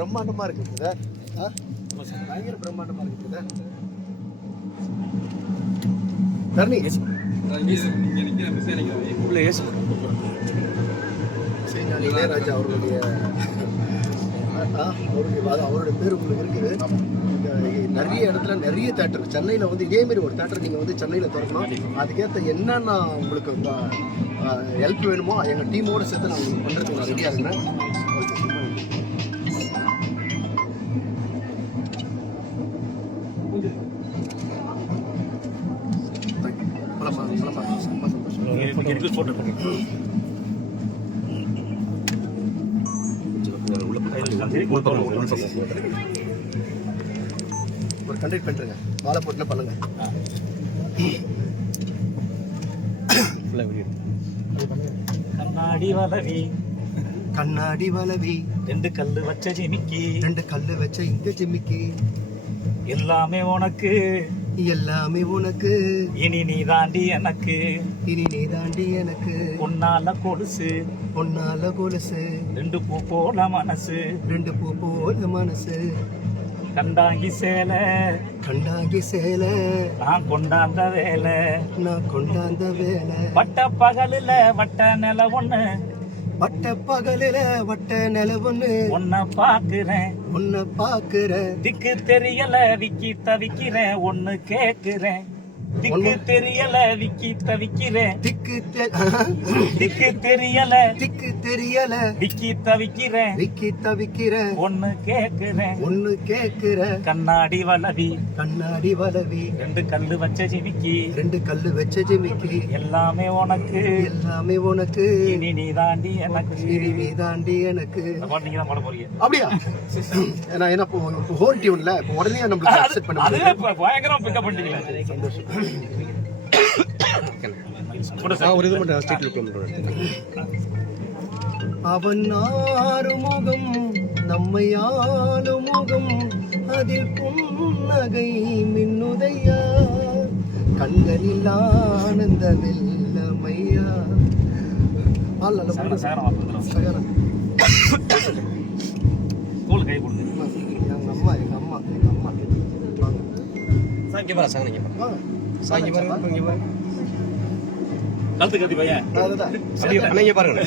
பிரம்மாண்டமா இருக்கு சார். பயங்கர பிரம்மாண்டமா இருக்கு சார். தரணி உள்ள ஏசு இளையராஜா அவருடைய பேர் உங்களுக்கு இருக்குது. நிறைய இடத்துல நிறைய தேட்டர் சென்னையில் வந்து இதேமாரி ஒரு தேட்டர் நீங்கள் வந்து சென்னையில் திறக்கணும். அதுக்கேற்ற என்னென்ன உங்களுக்கு ஹெல்ப் வேணுமோ எங்கள் டீமோடு சேர்த்து நான் உங்களுக்கு பண்ணுறதுக்கு நான் ரெடியாக இருக்கிறேன். ஒரு கண்டக்ட் பண்ணுறேங்க, மாலை போட்டுனா பண்ணுங்க. கண்ணாடி வளவி கண்ணாடி வளவி 2 கல்லு வச்ச ஜிமிக்கி 2 கல்லு வச்ச இந்த ஜிமிக்கி எல்லாமே உனக்கு எல்லாமே உனக்கு இனி நீ தாண்டி எனக்கு இனி நீ தாண்டி எனக்கு பொன்னால கொலுசு 2 பூ போல மனசு 2 பூ போல மனசு கண்டாங்கி சேலை நான் கொண்டாந்த வேலை வட்ட பகலில வட்ட நில ஒண்ணு உன்னை பாக்குறேன் திக்கு தெரியல விக்கி தவிக்கிறேன் ஒண்ணு கேக்குறேன் திக்கு தெரியல விக்கி தவிக்கிறேன் திக்கு தெரியல விக்கி தவிக்கிறேன் ஒண்ணு கேக்குறேன் கண்ணாடி வளவி 2 கல்லு வச்ச ஜிமிக்கி எல்லாமே உனக்கு இனி நீ தாண்டி எனக்கு பாட்டு நீங்க தான் பாட போறீங்க. அப்படியா? நான் என்ன ஹோல் டியூன்ல உடனே நம்மளுக்கு அக்செப்ட் பண்ண அதுவே பயங்கரமா பிக்கப் பண்ணிட்டீங்க. சந்தோஷம். ஒரு இது மட்டும் ஸ்டேட்ல அவன் ஆறுமுகம் நம்மை ஆளுமுகம் அதில் புன்னகை மின்னுதையா கண்களில் ஆனந்த வெள்ளமையா கை கொடுங்க. எங்க அம்மா கழுத்து கத்தி பையன் பாருங்க.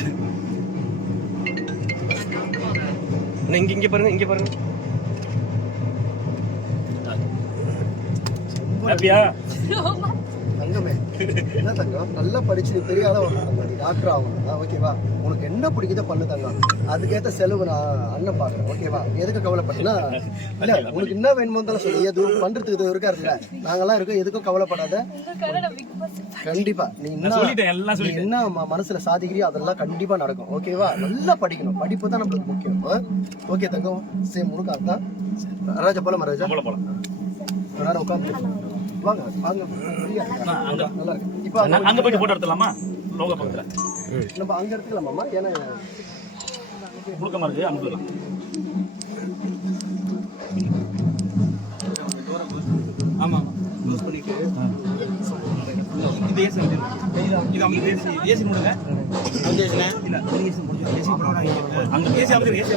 இங்க பாருங்க. ஹாப்பியா? தங்கமே என்ன தங்கம், நல்லா படிச்சு பெரிய ஆளா வரணும், டாக்டர் ஆகணும். ஓகேவா? உனக்கு என்ன பிடிக்குதோ பண்ணு தங்கம். அதுக்கேற்ற செலவு நான் அண்ணன் பாக்குறேன். ஓகேவா? எதுக்கு கவலைப்பட்டா இல்ல, உனக்கு என்ன வேணுமோ இருந்தாலும் சொல்லி எதுவும் பண்றதுக்கு இது இருக்காருல்ல, நாங்கெல்லாம் இருக்கோம். எதுக்கும் கவலைப்படாத. கண்டிப்பா நீ என்ன மனசுல சாதிக்கிறியோ அதெல்லாம் கண்டிப்பா நடக்கும். ஓகேவா? நல்லா படிக்கணும், படிப்பு தான் நம்மளுக்கு முக்கியம். ஓகே தங்கம், சேம் உனக்கு அதுதான். ராஜா போலாமா? ராஜா போலாம். உட்காந்து வாங்க நல்லா இருக்கு. இப்போ அங்க போயிட்டு போட்டோ எடுத்துலாமா? லோகோ பக்கத்துல நம்ம அங்க எடுத்துக்கலாமா? ஏன்னா முழுக்கமா இருக்கு, அங்க போயிடலாம். ஆமா க்ளோஸ் பண்ணிட்டு இது ஏசி இது அங்க ஏசி மூடுங்க. அந்த ஏசி இல்ல, ஏசி முடிஞ்சு ஏசி அங்க ஏசி அங்க ஏசி